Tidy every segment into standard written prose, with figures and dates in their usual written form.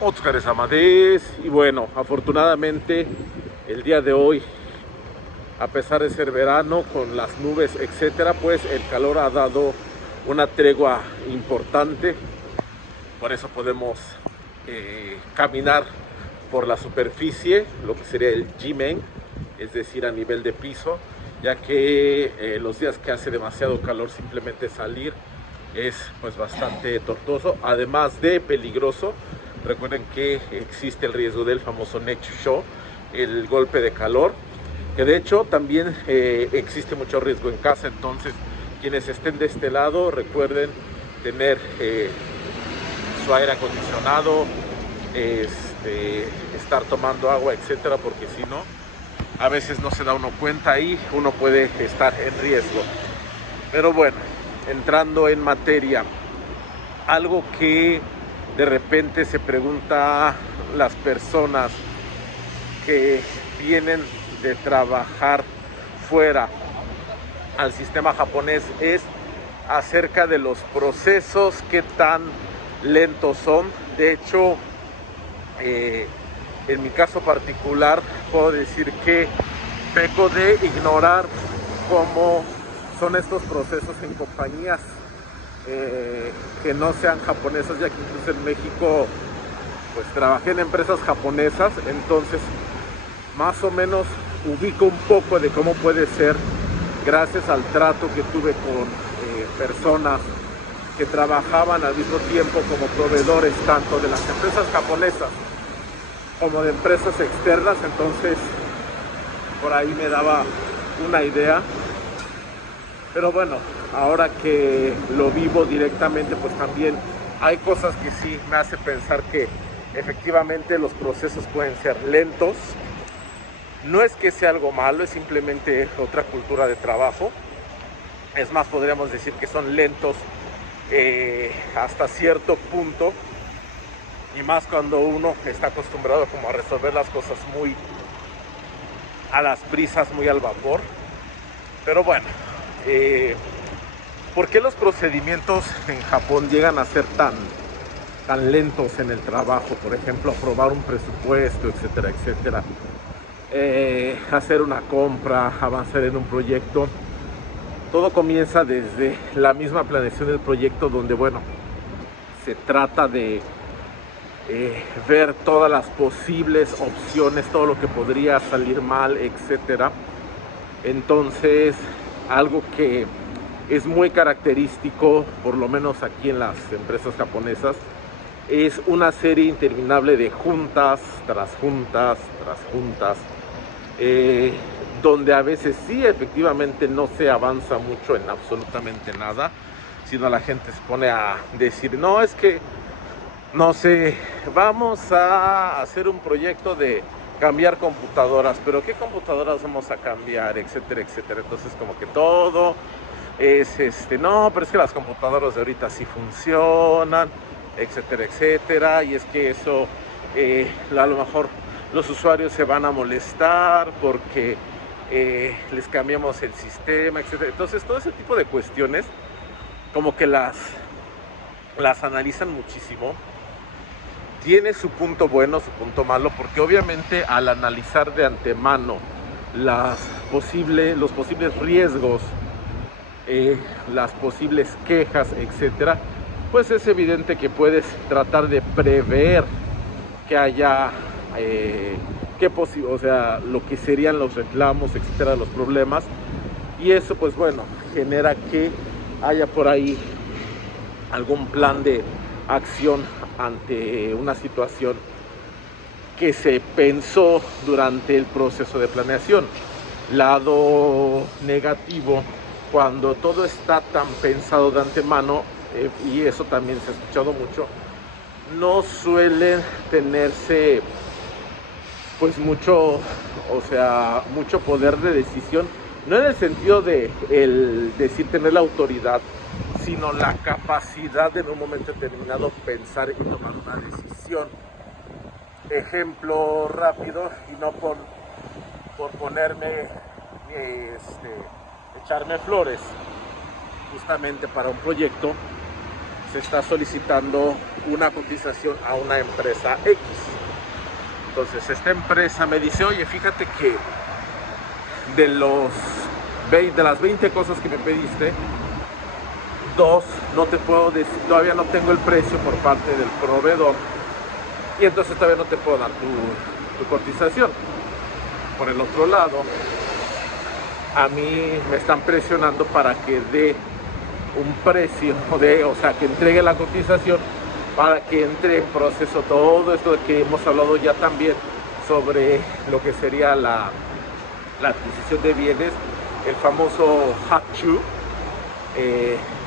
Óscar Amadés. Y bueno, afortunadamente el día de hoy, a pesar de ser verano con las nubes etcétera, pues el calor ha dado una tregua importante. Por eso podemos caminar por la superficie, lo que sería el G-Men, es decir, a nivel de piso, ya que los días que hace demasiado calor, simplemente salir es pues bastante tortuoso, además de peligroso. Recuerden que existe el riesgo del famoso neck show, el golpe de calor, que de hecho también existe mucho riesgo en casa. Entonces, quienes estén de este lado, recuerden tener su aire acondicionado, estar tomando agua, etcétera, porque si no, a veces no se da uno cuenta y uno puede estar en riesgo. Pero bueno, entrando en materia, algo que de repente se pregunta las personas que vienen de trabajar fuera al sistema japonés es acerca de los procesos, qué tan lentos son. De hecho, en mi caso particular puedo decir que peco de ignorar cómo son estos procesos en compañías que no sean japonesas, ya que incluso en México pues trabajé en empresas japonesas, entonces más o menos ubico un poco de cómo puede ser gracias al trato que tuve con personas que trabajaban al mismo tiempo como proveedores tanto de las empresas japonesas como de empresas externas. Entonces por ahí me daba una idea, pero bueno, ahora que lo vivo directamente, pues también hay cosas que sí me hace pensar que efectivamente los procesos pueden ser lentos. No es que sea algo malo, es simplemente otra cultura de trabajo. Es más, podríamos decir que son lentos hasta cierto punto, y más cuando uno está acostumbrado como a resolver las cosas muy a las prisas, muy al vapor. Pero bueno, ¿por qué los procedimientos en Japón llegan a ser tan lentos en el trabajo? Por ejemplo, aprobar un presupuesto, etcétera, etcétera. Hacer una compra, avanzar en un proyecto. Todo comienza desde la misma planeación del proyecto, donde bueno, se trata de ver todas las posibles opciones, todo lo que podría salir mal, etcétera. Entonces, algo que es muy característico, por lo menos aquí en las empresas japonesas, es una serie interminable de juntas tras juntas tras juntas, donde a veces sí efectivamente no se avanza mucho en absolutamente nada, sino la gente se pone a decir, no, es que no sé, vamos a hacer un proyecto de cambiar computadoras, pero ¿qué computadoras vamos a cambiar? Etcétera, etcétera. Entonces como que todo es no, pero es que las computadoras de ahorita sí funcionan, etcétera, etcétera, y es que eso a lo mejor los usuarios se van a molestar porque les cambiamos el sistema, etcétera. Entonces todo ese tipo de cuestiones como que las analizan muchísimo. Tiene su punto bueno, su punto malo, porque obviamente al analizar de antemano los posibles riesgos, las posibles quejas, etcétera, pues es evidente que puedes tratar de prever que haya, o sea, lo que serían los reclamos, etcétera, los problemas, y eso pues bueno, genera que haya por ahí algún plan de acción ante una situación que se pensó durante el proceso de planeación. Lado negativo, cuando todo está tan pensado de antemano, y eso también se ha escuchado mucho, no suele tenerse pues mucho, o sea, mucho poder de decisión, no en el sentido de el decir tener la autoridad, sino la capacidad de en un momento determinado pensar y tomar una decisión. Ejemplo rápido, y no por ponerme, echarme flores, justamente para un proyecto se está solicitando una cotización a una empresa X. Entonces esta empresa me dice, oye, fíjate que de las 20 cosas que me pediste, 2 no te puedo decir, todavía no tengo el precio por parte del proveedor, y entonces todavía no te puedo dar tu cotización. Por el otro lado, a mí me están presionando para que dé un precio, o sea, que entregue la cotización para que entre en proceso todo esto de que hemos hablado ya también sobre lo que sería la adquisición de bienes, el famoso Hachu,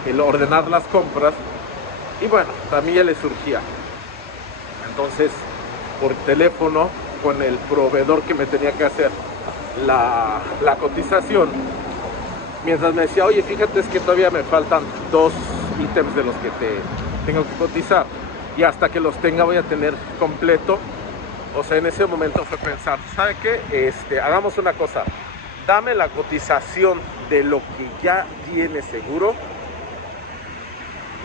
el ordenar las compras. Y bueno, también ya le surgía. Entonces, por teléfono, con el proveedor que me tenía que hacer la cotización, mientras me decía, oye, fíjate, es que todavía me faltan 2 ítems de los que te tengo que cotizar, y hasta que los tenga voy a tener completo. O sea, en ese momento fue pensar, ¿sabe qué? Hagamos una cosa, dame la cotización de lo que ya tiene seguro.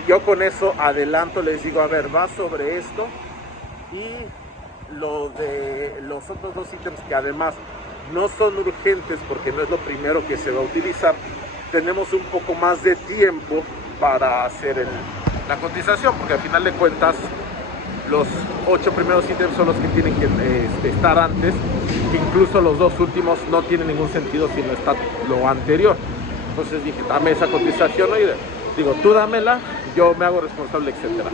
Yo con eso adelanto, les digo, a ver, va sobre esto, y lo de los otros 2 ítems que además no son urgentes porque no es lo primero que se va a utilizar, tenemos un poco más de tiempo para hacer la cotización, porque al final de cuentas los 8 primeros ítems son los que tienen que estar antes, que incluso los 2 últimos no tienen ningún sentido si no está lo anterior. Entonces dije, dame esa cotización, ¿no? Y digo, tú dámela, yo me hago responsable, etcétera.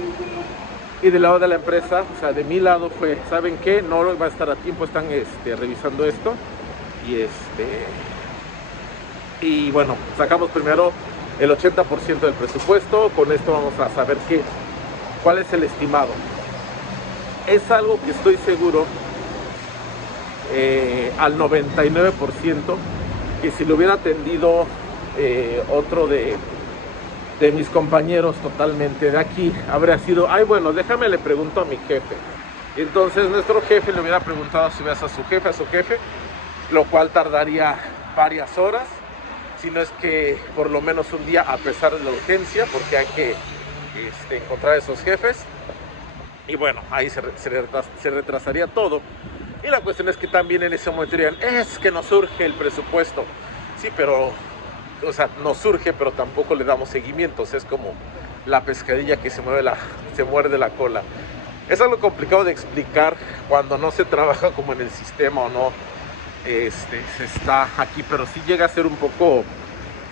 Y del lado de la empresa, o sea, de mi lado fue, ¿saben qué? No va a estar a tiempo, están revisando esto. Y bueno, sacamos primero el 80% del presupuesto. Con esto vamos a saber cuál es el estimado. Es algo que estoy seguro al 99%, que si lo hubiera atendido otro de mis compañeros totalmente de aquí, habría sido, ay, bueno, déjame le pregunto a mi jefe. Entonces nuestro jefe le hubiera preguntado a su vez a su jefe, lo cual tardaría varias horas, si no es que por lo menos un día, a pesar de la urgencia, porque hay que encontrar a esos jefes. Y bueno, ahí se retrasaría todo. Y la cuestión es que también en ese momento dirían, es que nos surge el presupuesto. Sí, pero, o sea, nos surge, pero tampoco le damos seguimiento. O sea, es como la pescadilla que se muerde la cola. Es algo complicado de explicar cuando no se trabaja como en el sistema o no se está aquí, pero sí llega a ser un poco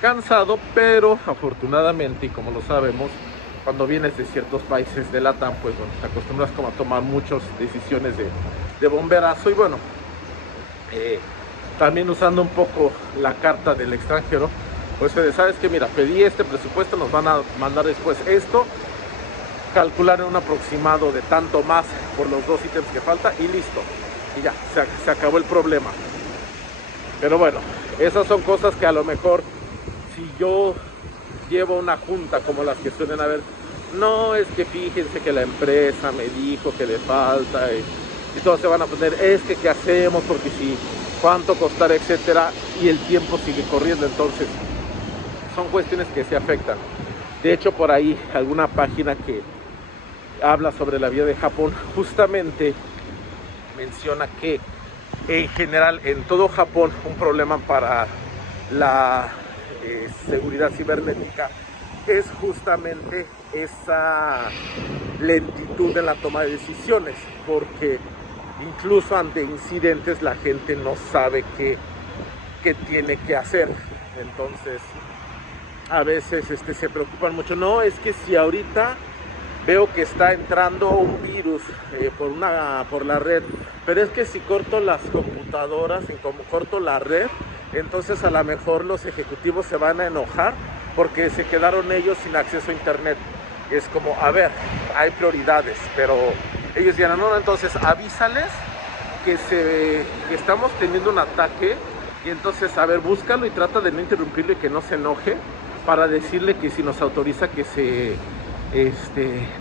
cansado, pero afortunadamente, y como lo sabemos, cuando vienes de ciertos países de LATAM, pues bueno, te acostumbras como a tomar muchas decisiones de bomberazo. Y bueno, también usando un poco la carta del extranjero, pues sabes que mira, pedí este presupuesto, nos van a mandar después esto, calcular en un aproximado de tanto más por los 2 ítems que falta y listo, y ya, se acabó el problema. Pero bueno, esas son cosas que a lo mejor, si yo llevo una junta como las que suelen haber, no, es que fíjense que la empresa me dijo que le falta, y todos se van a poner, es que qué hacemos, porque si, cuánto costará, etcétera, y el tiempo sigue corriendo. Entonces son cuestiones que se afectan. De hecho, por ahí alguna página que habla sobre la vida de Japón justamente menciona que en general en todo Japón un problema para la seguridad cibernética es justamente esa lentitud en la toma de decisiones, porque incluso ante incidentes la gente no sabe qué tiene que hacer. Entonces a veces se preocupan mucho, no, es que si ahorita veo que está entrando un virus por la red, pero es que si corto las computadoras, como corto la red, entonces a lo mejor los ejecutivos se van a enojar porque se quedaron ellos sin acceso a internet. Es como, a ver, hay prioridades, pero ellos dirán, no, entonces avísales que estamos teniendo un ataque, y entonces, a ver, búscalo y trata de no interrumpirlo y que no se enoje, para decirle que si nos autoriza que se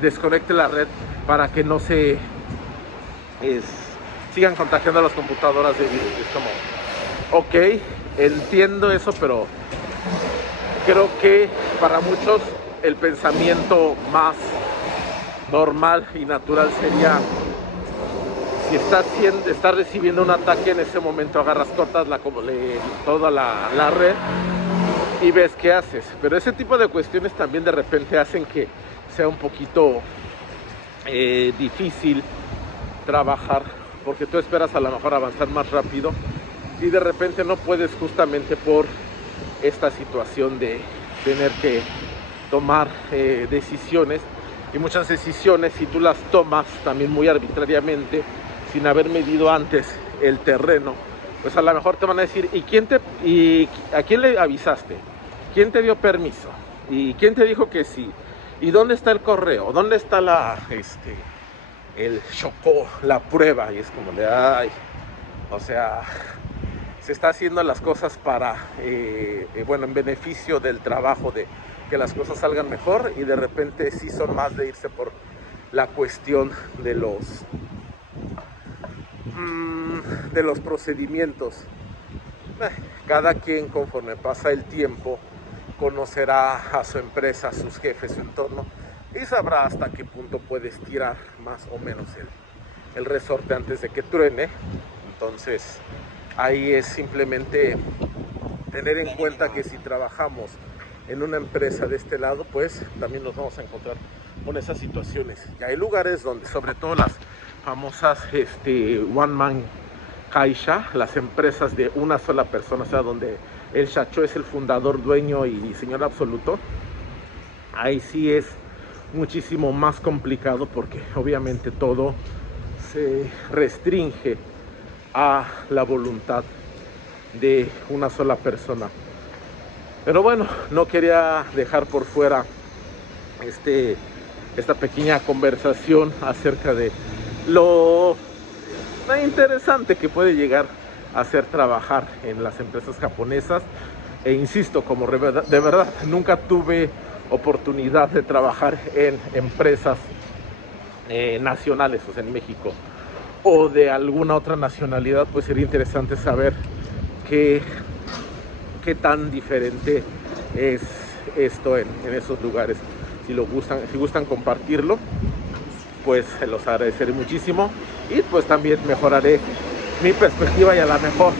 desconecte la red para que no se sigan contagiando las computadoras de virus. Es como, ok, entiendo eso, pero creo que para muchos el pensamiento más normal y natural sería, si estás recibiendo un ataque, en ese momento agarras, cortas toda la red y ves qué haces. Pero ese tipo de cuestiones también de repente hacen que sea un poquito difícil trabajar, porque tú esperas a lo mejor avanzar más rápido y de repente no puedes, justamente por esta situación de tener que tomar decisiones, y muchas decisiones, si tú las tomas también muy arbitrariamente, sin haber medido antes el terreno, pues a lo mejor te van a decir, ¿y a quién le avisaste? ¿Quién te dio permiso? ¿Y quién te dijo que sí? ¿Y dónde está el correo? ¿Dónde está el chocó, la prueba? Y es como de, ay, o sea, se está haciendo las cosas para, bueno, en beneficio del trabajo, de que las cosas salgan mejor, y de repente sí son más de irse por la cuestión de los procedimientos. Cada quien, conforme pasa el tiempo, conocerá a su empresa, a sus jefes, su entorno, y sabrá hasta qué punto puede estirar más o menos el resorte antes de que truene. Entonces ahí es simplemente tener en cuenta que si trabajamos en una empresa de este lado, pues también nos vamos a encontrar con esas situaciones. Y hay lugares donde, sobre todo las famosas one man kaisha, las empresas de una sola persona, o sea, donde el shacho es el fundador, dueño y señor absoluto, ahí sí es muchísimo más complicado, porque obviamente todo se restringe a la voluntad de una sola persona. Pero bueno, no quería dejar por fuera esta pequeña conversación acerca de lo interesante que puede llegar a ser trabajar en las empresas japonesas. E insisto, como de verdad nunca tuve oportunidad de trabajar en empresas nacionales, o sea, en México, o de alguna otra nacionalidad, pues sería interesante saber qué tan diferente es esto en esos lugares. Si gustan compartirlo, pues se los agradeceré muchísimo, y pues también mejoraré mi perspectiva, y a lo mejor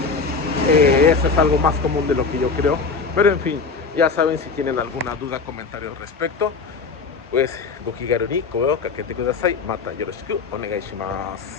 eso es algo más común de lo que yo creo. Pero en fin, ya saben, si tienen alguna duda, comentario al respecto, pues gokigaru ni koe o kakete kudasai. Mata yoroshiku onegai shimasu.